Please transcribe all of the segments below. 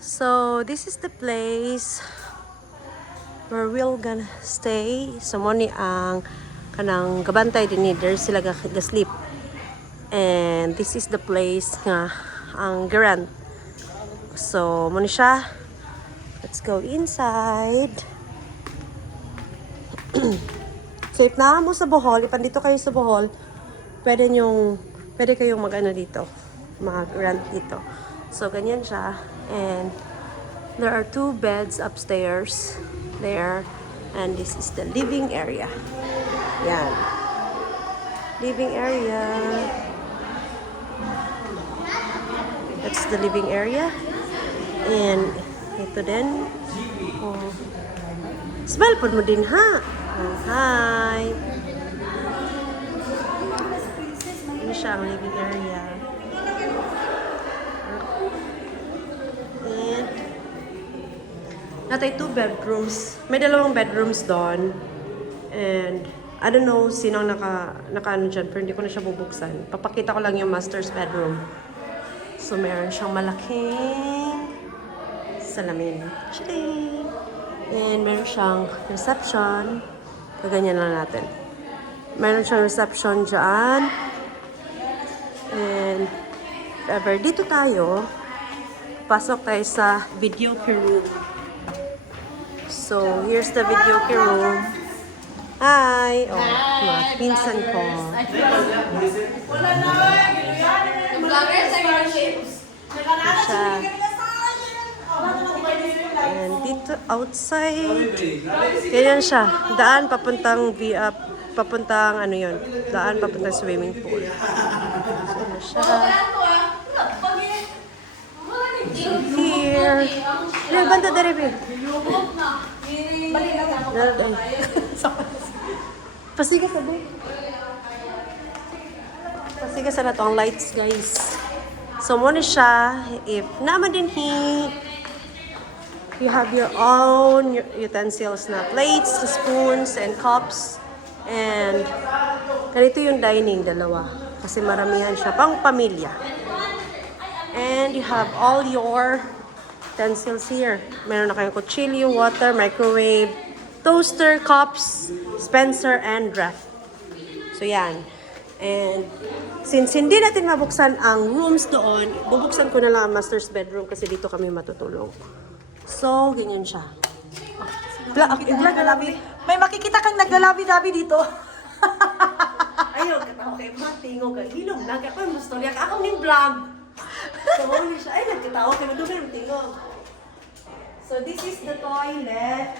So this is the place where we're gonna stay. So mo ni ang kanang gabantay dinhi there sila ga sleep. And this is the place nga ang Garant. So mo ni siya. Let's go inside. So if na mo sa Bohol, if andito kayo sa Bohol, pwede kayong mag-ano dito, mag-rent dito. So ganyan siya. And there are 2 beds upstairs there. And this is the living area. Yan. Living area. That's the living area. And ito din. Oh. Smell po mo din, ha? Oh, hi. Ano siya ang living area. And natay 2 bedrooms. May 2 bedrooms doon. And I don't know sino naka ano dyan, pero hindi ko na siya bubuksan. Papakita ko lang yung master's bedroom. So meron siyang malaking salamin. Chilling! And meron siyang reception. Kaganyan lang natin. Meron siyang reception dyan. And ever dito tayo, pasok tayo sa video room. So, here's the video room. Hi! Oh, mga pinsan ko. Siya. And dito, outside. Ganyan siya. Daan papuntang papuntang ano yun. Daan papuntang swimming pool. So, ano siya. Here. Ano, banda na rin. Pasiga sa day. Pasiga sa nato ang lights, guys. So, muna siya. If naman din you have your own utensils na plates, spoons, and cups. And ganito yung dining, 2. Kasi maramihan siya pang pamilya. And you have all your utensils here. Meron na kayong kutsilyo, water, microwave, toaster, cups, Spencer, and ref. So yan. And since hindi natin mabuksan ang rooms doon, bubuksan ko na lang ang master's bedroom kasi dito kami matutulog. So, ganyan siya. I-vlog na labi. May makikita kang naglalabi-labi dito. Ayun, katawa kayo mga tingog ka. Hilong vlog. Ako yung gusto niya. Ako yung vlog. So, hindi siya. Ay, nagkatawa kayo. Doon yung tingog. So, this is the toilet.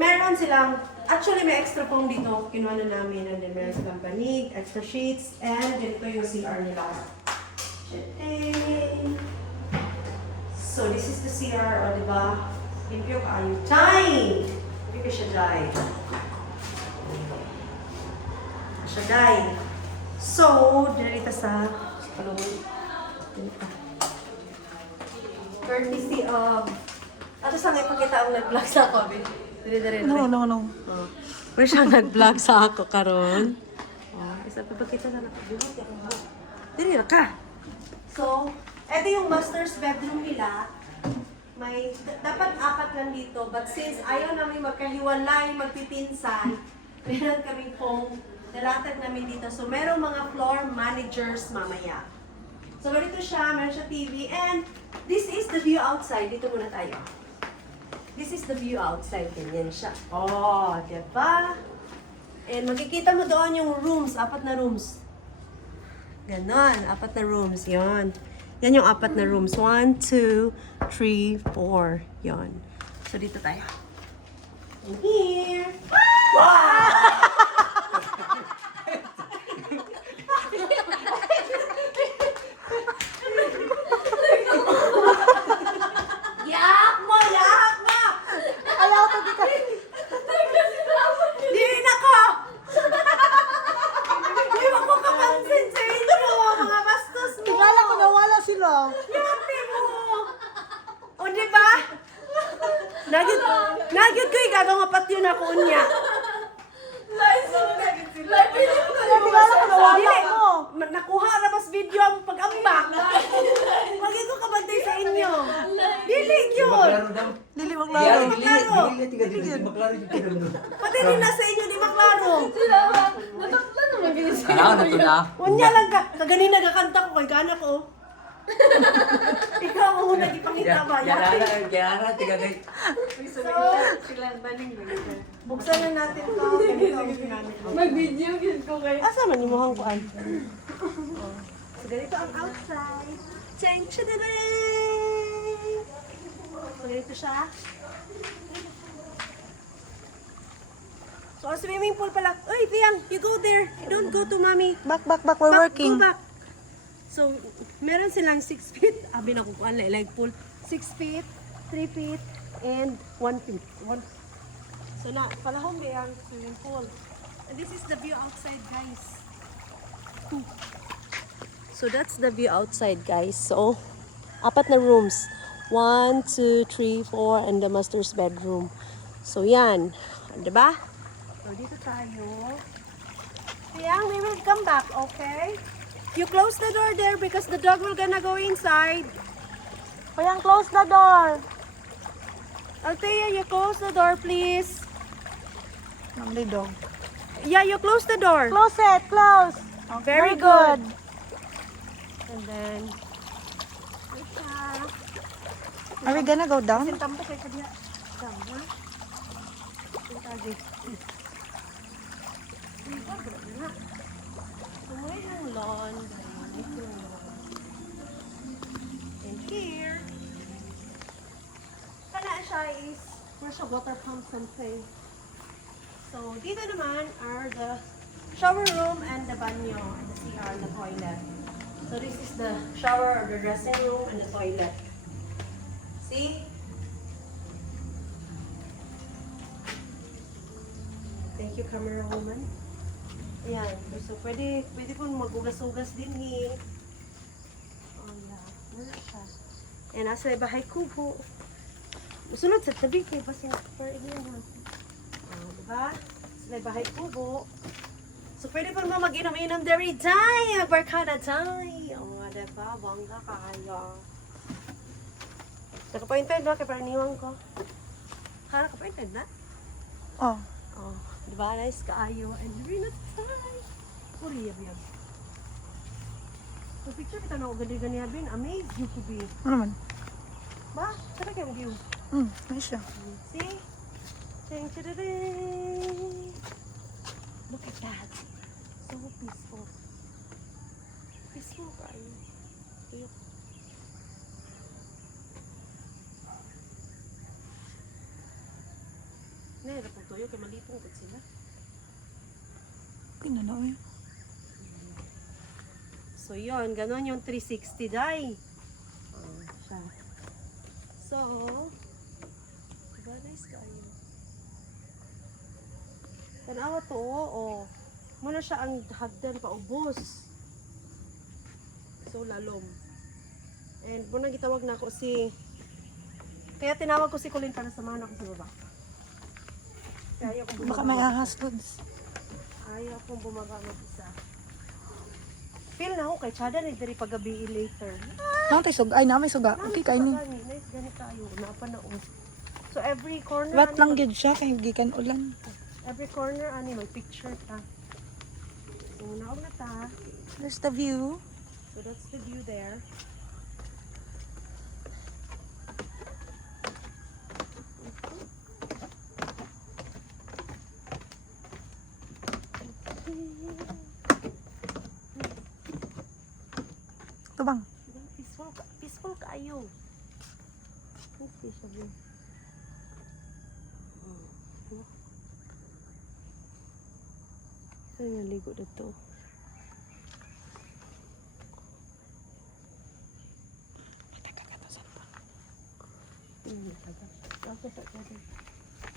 Meron silang, actually may extra foam dito. Kinuha na namin. And then meron silang panig, extra sheets, and dito yung CR nila. So, this is the CR, o diba? Limpyo kayo. Time! Limpyo ka siya, Jai. Siya, Jai. So, dinarita sa palungan. Dinita. Courtesy of... Ato sa nga ipakita ang nag-vlog sa ako, babe. Dili. No. Oh. Pero siya nag-vlog sa ako karon. Oh, isa pa pakita na nakabuhat ako. Dili na ka. So, ito yung master's bedroom nila. May dapat 4 lang dito, but since ayaw namin magkahiwalay, magpipinsan, meron kaming foam, nalatag namin dito. So, merong mga floor managers mamaya. So, ganito siya, meron siya TV, and this is the view outside. Dito muna tayo. This is the view outside. Ganyan siya. Oh, diba? And makikita mo doon yung rooms, 4 na rooms. Ganon, 4 na rooms. Yon. Yan yung 4 na rooms. 1, 2, 3, 4. Yon. So, dito tayo. And here. Wow! Yak mo! Ayaw ko di ka. Dili na ko! Hindi mo ko kapansin sa inyo, mga bastos mo! Tingala ko nawala sila. Yate mo! O, diba? Nagyod ko yung gagawang apat yun ako niya. Tingala ko nawala mo. Nakuha na mas video ang pag-ambak. Pag ko kabantay sa inyo. Di maklaro daw. Dili mo Iya, klaro. dili, dili, tiga dili, maklaro yung tiga daw. Pati rin nasa inyo, di maklaro. Kailangan na to na. Unya lang ka. Kaganin nagkakanta ko kay gana ko. Ikaw ang una ipangita ba? Kaya tiga daw. Buksan na natin ito. Mag-video yun ko kayo. Asa man yung mukhang kuan? So, ganito ang outside. Chang chadadang! So, ganito siya. So, ang swimming pool pala. Uy, Tiang, you go there. You don't go to mommy. Back, we're Back, working. Go back. So, meron silang 6 feet. Abi na kukuan, like pool. 6 feet, 3 feet, and 1 feet. So, na, palahong ba yung swimming pool. And this is the view outside, guys. So, that's the view outside, guys. So, apat na rooms. 1, 2, 3, 4, and the master's bedroom. So, yan. Diba? So, dito tayo. Tiang, we will come back, okay? You close the door there because the dog will gonna go inside. Kayang close the door. Althea, you close the door, please. Namli dog. Yeah, you close the door. Close it, close. Very good. And then, wait siya. Are we gonna go down? Tampo kay kadiya. Down, ha? Ito tayo. Ito, grabe na. Tumoy ng lawn. Ito yung lawn. And here, kana siya is, where's the water pump something. So, dito naman are the shower room and the banyo and the CR and the toilet. So, this is the shower or the dressing room and the toilet. See? Thank you, camera woman. Ayan. So, pwede pong magugas-ugas din eh. Oh, yeah. Where siya? Ayan, nasa bahay kubo. Sunod sa tabi kayo ba siya? For example. Oh, diba? Sa bahay kubo. So, pwede pa naman mag-inom-inom dari day. Barkada day. O, oh, diba? Bangga kaya. Nakapointed na kaya paraniwan ko. Nakapointed na? Oh. Oh, diba? Nice kaayo. And very nice. Korea, biyag. So, picture kita na ako gani-gani habin. Amazed you could be. Ano naman? Ba? Sarap yung view. Nice siya. See? Ding, ding. Look at that. So peaceful. Peaceful, kayo. Tuyok. Nahirap ang tuyok. Kaya malipong kat sila. Pinanaw eh. So yun, ganon yung 360 day. Siya. So, diba nice kayo? Tanawa to, oo. Muna siya ang hagdan pa ubos. So, lalom. And muna gitawag na ako si... Kaya tinawag ko si Colin para samahan ako sa baba. Kaya ayaw kong Baka may ahas, Lods. Ayaw akong bumaba mag-isa. Feel na ako kay Chada na diri pagabi later. Naman suga. Ay, naman suga. Okay, kain ni. Nice ganit tayo. Napanaon. So every corner Wet lang yun siya, kaya gikan ulan. every corner ani may picture ta. So naog na ta. There's the view. So that's the view there. Ito bang? Peaceful kayo. Nice siya view. Ay, naligo na to.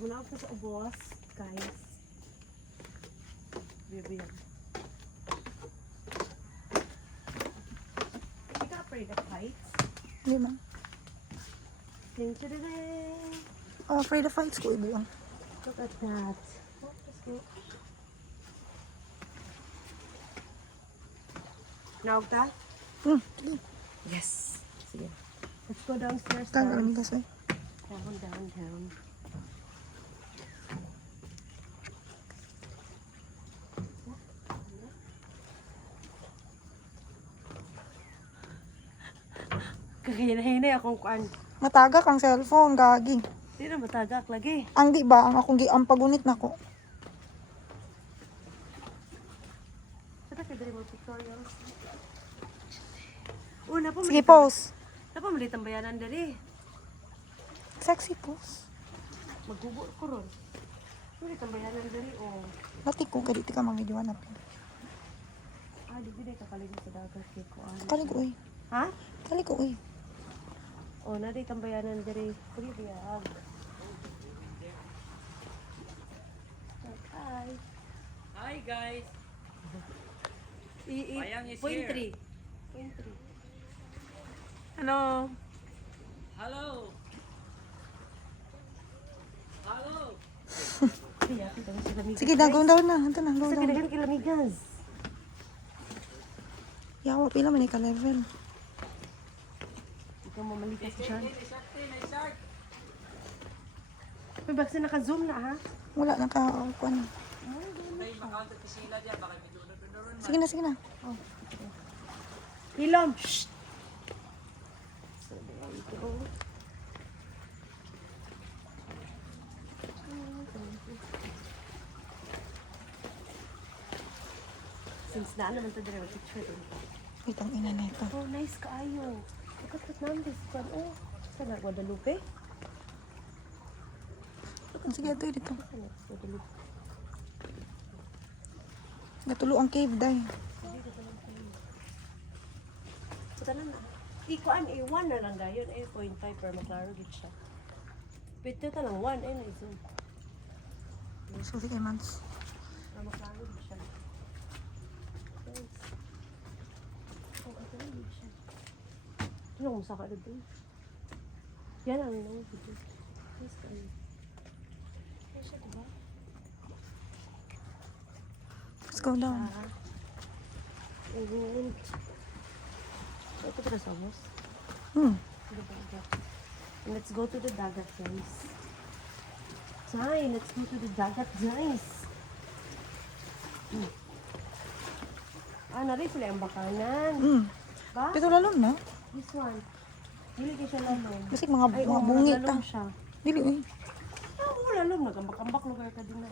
Muna ako sa ubos, guys. Bibig. Hindi ka afraid of heights? Hindi man. Ding, ding. Oh, afraid of heights ko, ibuang. Look at that. Oh, let's go. Naog ta? Sige. Yes. Sige. Let's go downstairs. Tanggal guys. mo kasi. Down, down, down. Kahinahinay akong kuan. Matagak ang cellphone, gagi. Di na matagak lagi. Ang di ba, ang akong ang pagunit na ko. Sada ka diri mo tutorials. Una po. Sige, pose. Napa mali tambayanan diri. Sexy pose. Maggubo ko ron. Mali tambayanan diri o. Lati ko, kaditi ka mga videoan na. Di gid ka kaligid sa dagat kay kuan. Kalig uy. Ha? Kalig uy. O na di tambayanan diri. Puri biya. Hi. Hi guys! Bayang is Point here. 3. Point 3. Hello. Hello! Hello! Kaya kita sa lamigas. Sige, nagawin daw na. Ito na, Sa gawin daw. kinagan kilamigas. Yawa, pila man ka level. Ikaw mamalikas siya. May baksa naka-zoom na ha? Wala, naka-kuan. Sige na, sige na. Hilom! Shh! So, there we go. Since na naman ito din picture din. Itong ina nito. Oh, nice kaayo. Kakat naman this one. Oh, sana Guadalupe? Sige, ito dito. Sana Guadalupe. Natulo ang cave, day. Tanan na. Ikuan A1 na lang gayon, A.5 per maklaro gid siya. Pito ta lang 1 na zoom. So, sige, mans. Para maklaro gid siya. Yes. Oh, ito na gid siya. Ano mo sa ka dito? Yan ang nang video. Yes, kayo. Yes, siya diba? Let's go down. And ito para sa boss. The dagat. And let's go to the dagat, guys. Zay, let's go to the dagat, guys. Nari sila ang bakanan. Ba? Dito lalom na. This one. Dili kayo siya lalong. Kasi mga, Ay, mga oo, bungi lalong ta. siya. Dili, uy. Oo, lalong. Nagambak-ambak lugar ka din na.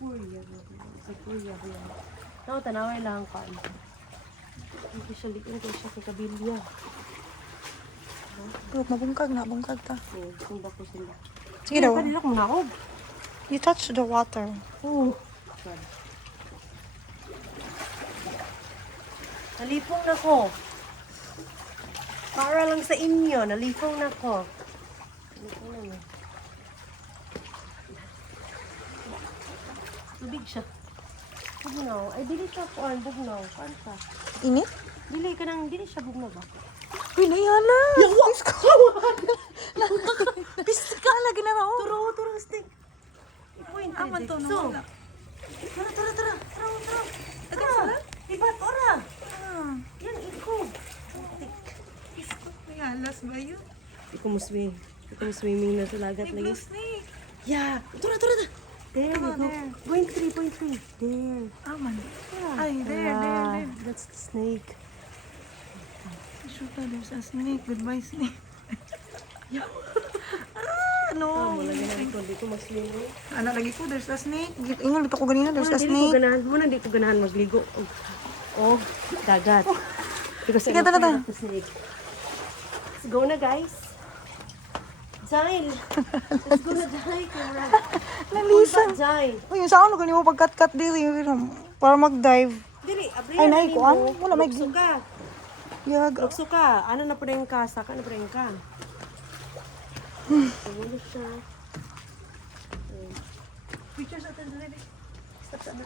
Kuya. Si Kuya. Now, tanawin lang ka. Hindi siya liin kayo siya kay kabilya. Pero mabungkag na, bungkag ta. Sumba ko sila. Sige daw. Kanila ko na ako. You touch the water. Oo. Nalipong na ko. Para lang sa inyo, nalipong na ko. Nalipong na mo. Tubig siya. Bugnaw. Ay, dili siya po. Bugnaw. Kanta. Init? Dili ka nang, dili siya bugnaw ba? Uy, nayana! Yawa! Pista ka lagi na raw. Turo, stick. Point. Aman to, So, nawala. Tara. Tara. Iba, tora. Yan, iko. May alas ba yun? Iko mo swimming na sa lagat May blue lagi. snake. Yeah. Tura. There we go. Point 3. There. Aman. Yeah. Ay, there. That's the snake. Shoot na, there's a snake. Goodbye, snake. Oh, malagyan ko. Hindi ko mag-swimming. Anak lagi ko, there's a snake. Ingon dito ko ganina, there's a Hindi ko snake. ganahan. Hindi ko ganahan magligo. Oh, dagat. Because Sige, tara. the snake. Let's go na, guys. Jail. Let's go na, Jail. Nalisan. Jail. Uy, yung saan ko mo pagkat-kat diri para mag-dive. Dili, Ay, abrihan nay, na kuan? nimo. Wala, may- Lukso ka. Yag. Lukso ka. Ano na pa rin ka? Saka na pa rin ka. Siguro siya. Pictures natin dali. Stop.